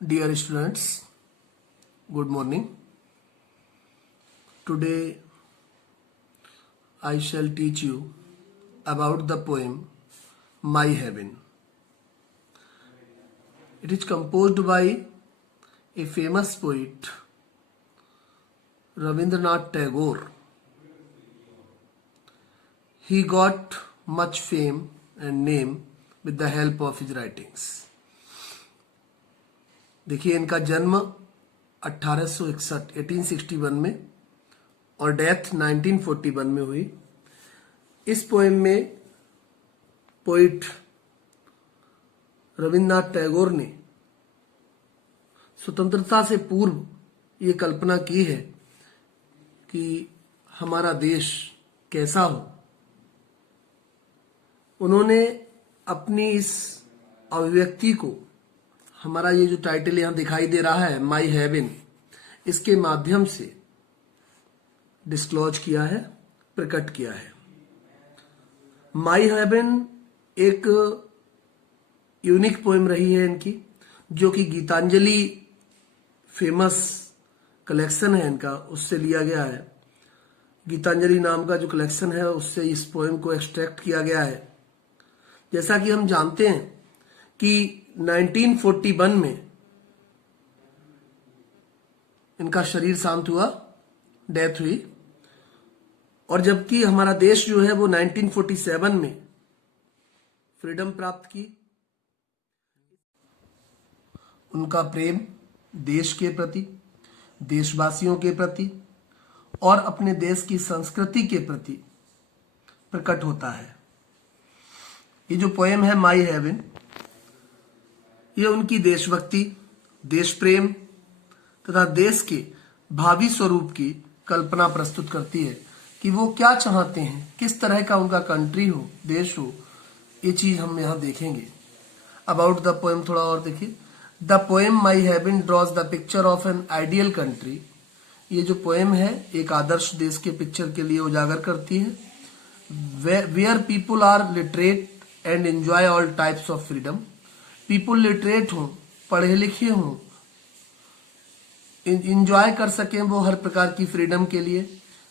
Dear students, good morning. Today I shall teach you about the poem My Heaven. It is composed by a famous poet, Rabindranath Tagore. He got much fame and name with the help of his writings. देखिए, इनका जन्म 1861 में और death 1941 में हुई। इस poem में poet Rabindranath Tagore ने स्वतंत्रता से पूर्व ये कल्पना की है कि हमारा देश कैसा हो। उन्होंने अपनी इस अभिव्यक्ति को, हमारा ये जो टाइटल यहां दिखाई दे रहा है माई हेवन, इसके माध्यम से डिस्क्लोज किया है, प्रकट किया है। माई हेवन एक यूनिक पोएम रही है इनकी, जो कि गीतांजलि फेमस कलेक्शन है इनका, उससे लिया गया है। गीतांजलि नाम का जो कलेक्शन है उससे इस पोएम को एक्सट्रैक्ट किया गया है। जैसा कि हम जानते हैं कि 1941 में इनका शरीर शांत हुआ, डेथ हुई, और जबकि हमारा देश जो है वो 1947 में फ्रीडम प्राप्त की। उनका प्रेम देश के प्रति, देशवासियों के प्रति और अपने देश की संस्कृति के प्रति प्रकट होता है। ये जो पोएम है माई हेवन, ये उनकी देशभक्ति, देश प्रेम तथा देश के भावी स्वरूप की कल्पना प्रस्तुत करती है कि वो क्या चाहते हैं, किस तरह का उनका कंट्री हो, देश हो। ये चीज हम यहां देखेंगे। अबाउट द पोएम थोड़ा और देखिए। The poem my heaven drawers the picture of an ideal country. ये जो पोएम है एक आदर्श देश के पिक्चर के लिए उजागर करती है। Where people are literate and enjoy all types of freedom. People literate हों, पढ़े लिखे हों, इंजॉय कर सकें वो हर प्रकार की फ्रीडम के लिए।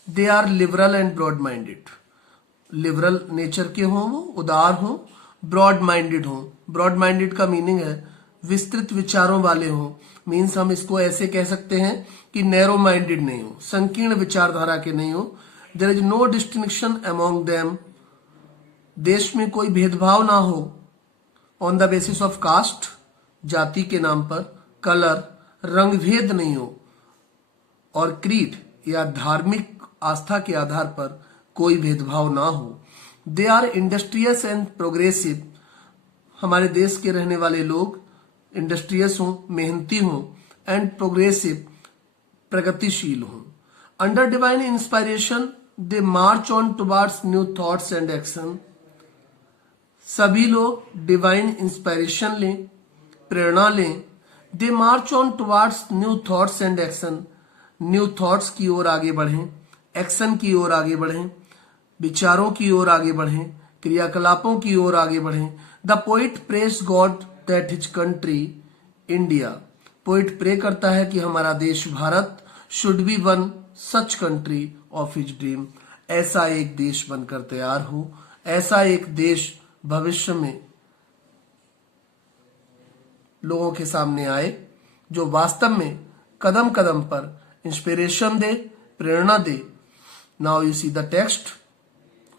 They are liberal and broad minded. Liberal nature के हों, वो उदार हों, ब्रॉड माइंडेड हों। ब्रॉड माइंडेड का मीनिंग है विस्तृत विचारों वाले हों। मीन्स हम इसको ऐसे कह सकते हैं कि नैरो माइंडेड नहीं हो, संकीर्ण विचारधारा के नहीं हो। There is no distinction among them. देश में कोई भेदभाव ना हो on the basis of caste, जाति के नाम पर, कलर, रंग भेद नहीं हो, और क्रीड या धार्मिक आस्था के आधार पर कोई भेदभाव ना हो। They are industrious and progressive. हमारे देश के रहने वाले लोग इंडस्ट्रियस हों, मेहनती हों, एंड प्रोग्रेसिव, प्रगतिशील हों। Under divine inspiration they march on towards new thoughts and action. सभी लोग डिवाइन इंस्पायरेशन लें, प्रेरणा लें। They march on towards new thoughts and action. New thoughts की ओर आगे बढ़ें, एक्शन की ओर आगे बढ़ें, विचारों की ओर आगे बढ़ें, क्रियाकलापों की ओर आगे बढ़ें। The poet prays God that his country India. Poet pray करता है कि हमारा देश भारत should be one such country of his dream. ऐसा एक देश बनकर तैयार हो, ऐसा एक देश भविष्य में लोगों के सामने आए जो वास्तव में कदम कदम पर इंस्पिरेशन दे, प्रेरणा दे। Now you see the text.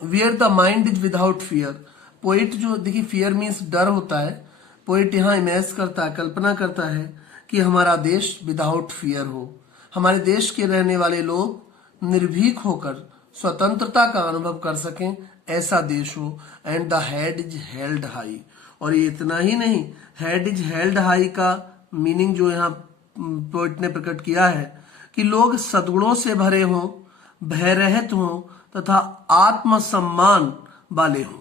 Where the mind is without fear. Poet जो, देखिए फियर मीन्स डर होता है। पोइट यहाँ इमेज करता है, कल्पना करता है कि हमारा देश विदाउट फियर हो, हमारे देश के रहने वाले लोग निर्भीक होकर स्वतंत्रता का अनुभव कर सकें, ऐसा देश हो। And the head is held high. और ये इतना ही नहीं, हेड इज हेल्ड हाई का मीनिंग जो यहाँ पोइट ने प्रकट किया है कि लोग सद्गुणों से भरे हों, भय रहित हों तथा आत्मसम्मान वाले हों।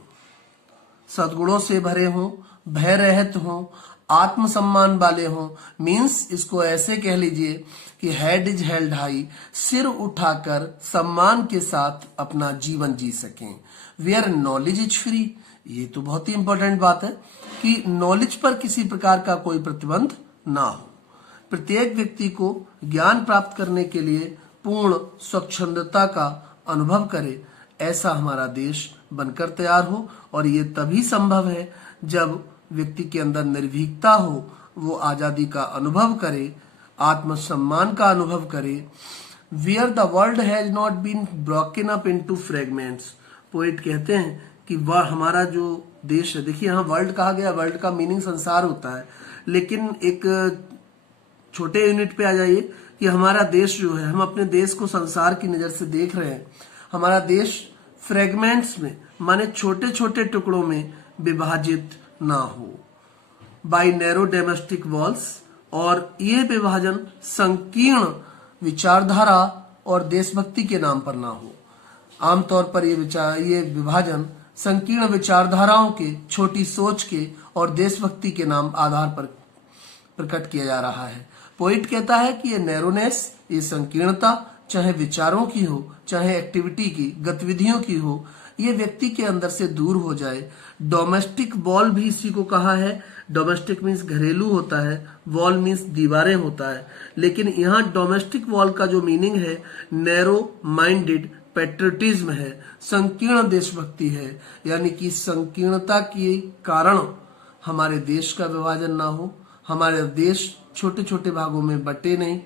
सद्गुणों से भरे हों, भय रहित हों, आत्मसम्मान वाले हों। मीन्स इसको ऐसे कह लीजिए कि हेड इज हेल्ड हाई, सिर उठाकर सम्मान के साथ अपना जीवन जी सकें। Where knowledge is free. ये तो बहुत ही इंपॉर्टेंट बात है कि नॉलेज पर किसी प्रकार का कोई प्रतिबंध ना हो। प्रत्येक व्यक्ति को ज्ञान प्राप्त करने के लिए पूर्ण स्वच्छंदता का अनुभव करे, ऐसा हमारा देश बनकर तैयार हो। और ये तभी संभव है जब व्यक्ति के अंदर निर्भीकता हो, वो आजादी का अनुभव करे, आत्मसम्मान का अनुभव करे। Where the world has not been broken up into fragments, poet कहते हैं कि वह हमारा जो देश है, देखिए यहाँ वर्ल्ड कहा गया, वर्ल्ड का मीनिंग संसार होता है, लेकिन एक छोटे यूनिट पे आ जाइए कि हमारा देश जो है, हम अपने देश को संसार की नजर से देख रहे हैं। हमारा देश फ्रेगमेंट्स में माने छोटे छोटे टुकड़ों में विभाजित ना हो, बाय नैरो डोमेस्टिक वॉल्स, और ये विभाजन संकीर्ण विचारधारा और देशभक्ति के नाम पर ना हो। आमतौर पर ये विभाजन संकीर्ण विचारधाराओं के, छोटी सोच के और देशभक्ति के नाम आधार पर प्रकट किया जा रहा है। पोइट कहता है कि ये नैरोनेस, ये संकीर्णता, चाहे विचारों की हो, चाहे एक्टिविटी की, गतिविधियों की हो, ये व्यक्ति के अंदर से दूर हो जाए। डोमेस्टिक वॉल भी इसी को कहा है। डोमेस्टिक मीन्स घरेलू होता है, वॉल मीन्स दीवारें होता है, लेकिन यहाँ डोमेस्टिक वॉल का जो मीनिंग है नैरो माइंडेड पैट्रियटिज्म है, संकीर्ण देशभक्ति है। यानी कि संकीर्णता के कारण हमारे देश का विभाजन ना हो, हमारे देश छोटे छोटे भागों में बटे नहीं,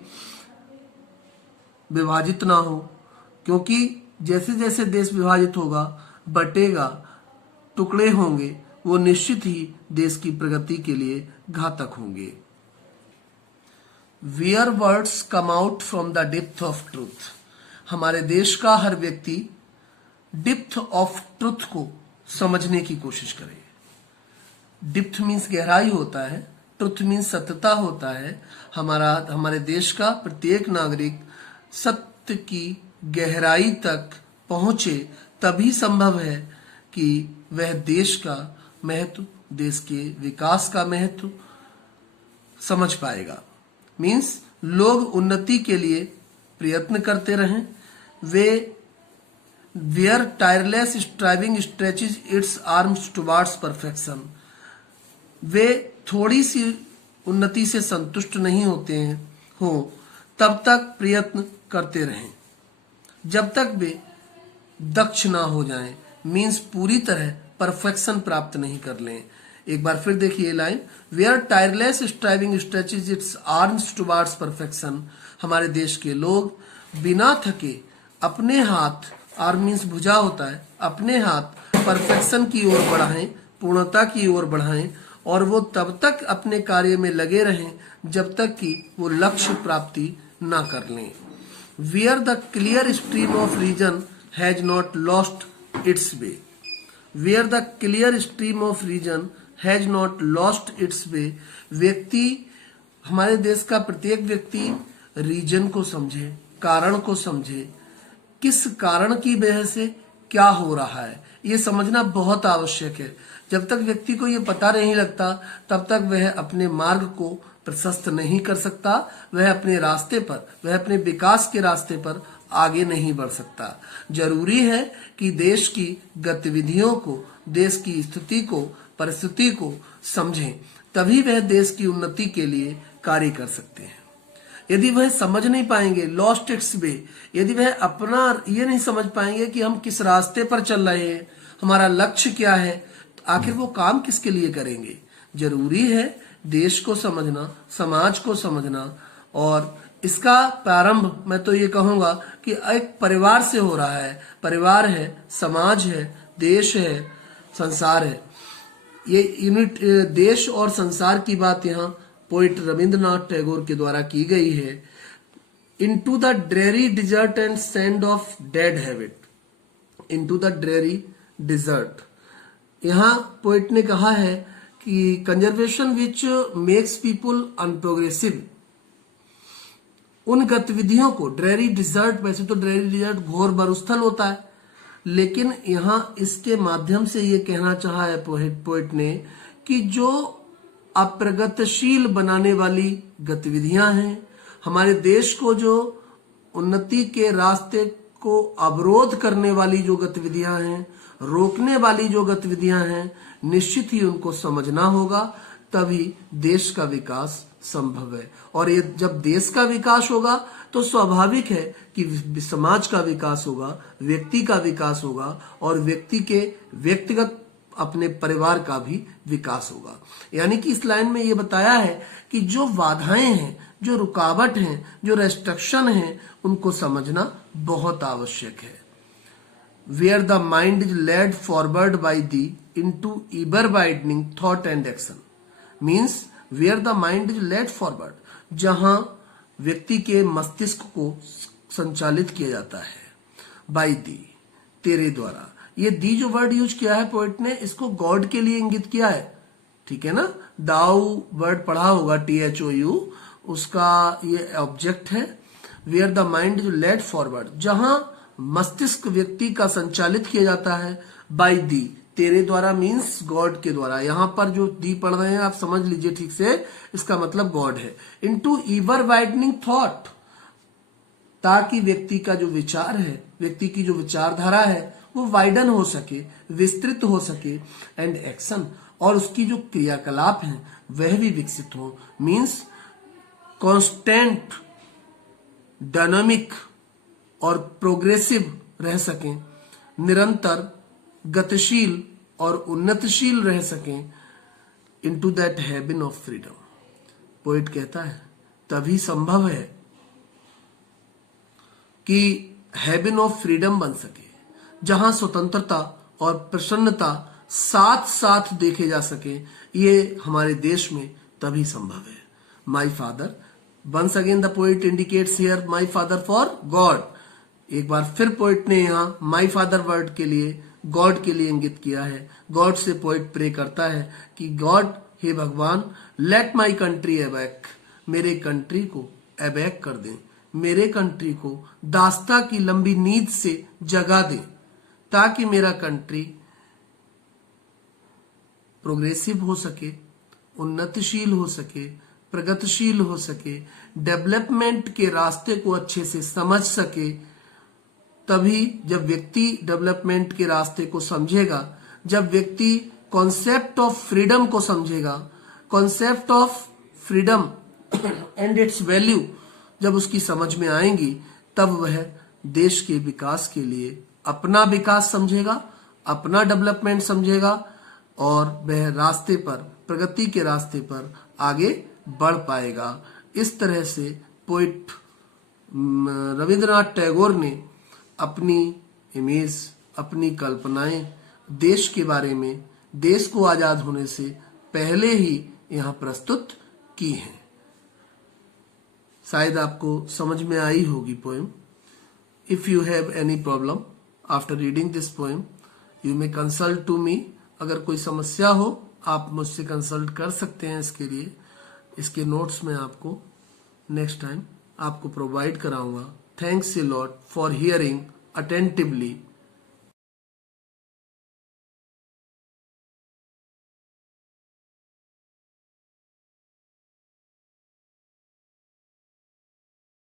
विभाजित ना हो, क्योंकि जैसे जैसे देश विभाजित होगा, बटेगा, टुकड़े होंगे, वो निश्चित ही देश की प्रगति के लिए घातक होंगे। Where words come out from the depth of truth, हमारे देश का हर व्यक्ति डेप्थ ऑफ ट्रूथ को समझने की कोशिश करे। डेप्थ मीन्स गहराई होता है, ट्रूथ मीन्स सत्यता होता है। हमारे देश का प्रत्येक नागरिक सत्य की गहराई तक पहुंचे, तभी संभव है कि वह देश का महत्व, देश के विकास का महत्व समझ पाएगा। मीन्स लोग उन्नति के लिए प्रयत्न करते रहें। Where tireless striving stretches its arms towards perfection, वे थोड़ी सी उन्नति से संतुष्ट नहीं होते हैं हो तब तक प्रयत्न करते रहें, जब तक वे दक्ष ना हो जाएं, मीन्स पूरी तरह परफेक्शन प्राप्त नहीं कर लें। एक बार फिर देखिए line, where tireless striving stretches its arms towards perfection, हमारे देश के लोग बिना थके अपने हाथ, आर्म मीन्स भुजा होता है, अपने हाथ परफेक्शन की ओर बढ़ाएं, पूर्णता की ओर बढ़ाएं, और वो तब तक अपने कार्य में लगे रहें जब तक कि वो लक्ष्य प्राप्ति ना कर लें। Where the clear stream of reason has not lost its way, where the clear stream of reason has not lost its way, व्यक्ति, हमारे देश का प्रत्येक व्यक्ति रीजन को समझे, कारण को समझे, किस कारण की वजह से क्या हो रहा है, ये समझना बहुत आवश्यक है। जब तक व्यक्ति को ये पता नहीं लगता, तब तक वह अपने मार्ग को प्रशस्त नहीं कर सकता, वह अपने रास्ते पर, वह अपने विकास के रास्ते पर आगे नहीं बढ़ सकता। जरूरी है कि देश की गतिविधियों को, देश की स्थिति को, परिस्थिति को समझें, तभी वह देश की उन्नति के लिए कार्य कर सकते हैं। यदि वह समझ नहीं पाएंगे, लॉस्ट इट्स वे, यदि वह अपना ये नहीं समझ पाएंगे कि हम किस रास्ते पर चल रहे हैं, हमारा लक्ष्य क्या है, तो आखिर वो काम किसके लिए करेंगे। जरूरी है देश को समझना, समाज को समझना, और इसका प्रारंभ मैं तो ये कहूंगा कि एक परिवार से हो रहा है। परिवार है, समाज है, देश है, संसार है। ये यूनिट देश और संसार की बात यहाँ पोइट रविंद्रनाथ टैगोर के द्वारा की गई है। Into the dreary desert and sand of dead habit, into the dreary desert, यहाँ पोइट ने कहा है कि conservation which makes people unprogressive, उन गतिविधियों को, ड्रेरी डिजर्ट, वैसे तो ड्रेरी डिजर्ट घोर मरुस्थल होता है, लेकिन यहाँ इसके माध्यम से ये कहना चाहा है पोइट ने कि जो अप्रगतिशील बनाने वाली गतिविधियां हैं, हमारे देश को जो उन्नति के रास्ते को अवरोध करने वाली जो गतिविधियां हैं, रोकने वाली जो गतिविधियां हैं, निश्चित ही उनको समझना होगा, तभी देश का विकास संभव है। और ये जब देश का विकास होगा तो स्वाभाविक है कि समाज का विकास होगा, व्यक्ति का विकास होगा और व्यक्ति के व्यक्तिगत अपने परिवार का भी विकास होगा। यानी कि इस लाइन में ये बताया है कि जो बाधाएं हैं, जो रुकावट हैं, जो रेस्ट्रिक्शन हैं, उनको समझना बहुत आवश्यक है। Where the mind is led forward by the into ever widening thought and action means where the mind is led forward, जहां व्यक्ति के मस्तिष्क को संचालित किया जाता है by the, तेरे द्वारा। ये दी जो वर्ड यूज किया है पोइट ने, इसको गॉड के लिए इंगित किया है, ठीक है ना। दाऊ वर्ड पढ़ा होगा THOU, उसका ये ऑब्जेक्ट है। Where the mind is led forward, जहां मस्तिष्क व्यक्ति का संचालित किया जाता है बाय दी, तेरे द्वारा मीन्स गॉड के द्वारा। यहां पर जो दी पढ़ रहे हैं आप समझ लीजिए ठीक से, इसका मतलब गॉड है। इनटू ईवर वाइडनिंग थॉट, ताकि व्यक्ति का जो विचार है, व्यक्ति की जो विचारधारा है वो वाइडन हो सके, विस्तृत हो सके। एंड एक्शन, और उसकी जो क्रियाकलाप है वह भी विकसित हो। मीन्स कांस्टेंट, डायनामिक और प्रोग्रेसिव रह सकें, निरंतर गतिशील और उन्नतशील रह सकें। Into that heaven of freedom, poet कहता है तभी संभव है कि हेवन ऑफ फ्रीडम बन सके, जहां स्वतंत्रता और प्रसन्नता साथ साथ देखे जा सके। ये हमारे देश में तभी संभव है। My father, once again the poet indicates here my father for God. एक बार फिर पोइट ने यहाँ माई फादर वर्ड के लिए, गॉड के लिए इंगित किया है। गॉड से पोइट प्रे करता है कि गॉड, हे भगवान, लेट माई कंट्री अबैक, मेरे कंट्री को अबैक कर दें, मेरे कंट्री को दास्ता की लंबी नींद से जगा दें, ताकि मेरा कंट्री प्रोग्रेसिव हो सके, उन्नतिशील हो सके, प्रगतिशील हो सके, डेवलपमेंट के रास्ते को अच्छे से समझ सके। तभी जब व्यक्ति डेवलपमेंट के रास्ते को समझेगा, जब व्यक्ति कॉन्सेप्ट ऑफ फ्रीडम को समझेगा, concept of freedom and it's value जब उसकी समझ में आएंगी, तब वह देश के विकास के लिए अपना विकास समझेगा, अपना डेवलपमेंट समझेगा और वह रास्ते पर, प्रगति के रास्ते पर आगे बढ़ पाएगा। इस तरह से पोइट रविंद्रनाथ टैगोर ने अपनी इमेज, अपनी कल्पनाएं देश के बारे में, देश को आजाद होने से पहले ही यहाँ प्रस्तुत की हैं। शायद आपको समझ में आई होगी poem. If you have any problem after reading this poem, you may consult to me. अगर कोई समस्या हो आप मुझसे कंसल्ट कर सकते हैं इसके लिए। इसके नोट्स में आपको नेक्स्ट टाइम आपको प्रोवाइड कराऊंगा। Thanks a lot for hearing attentively.